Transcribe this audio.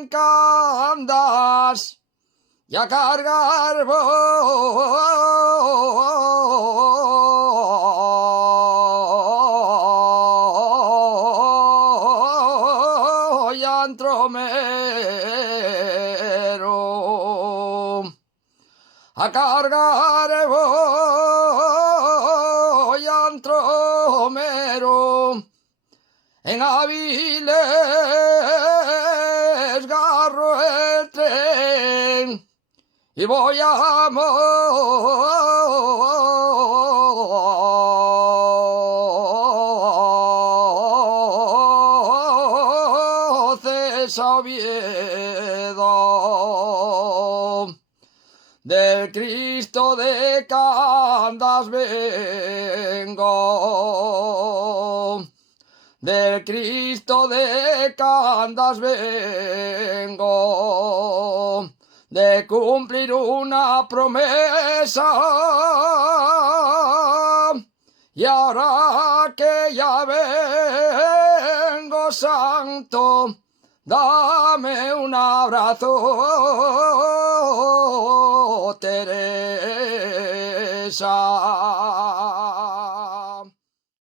en Candas y a cargar voy a Antromero, a cargar voy a Antromero, en Avilés garro el tren y voy a Moces a Oviedo. Del Cristo de Candas vengo, del Cristo de Candas vengo, de cumplir una promesa, y ahora que ya vengo, santo, dame un abrazo, Teresa.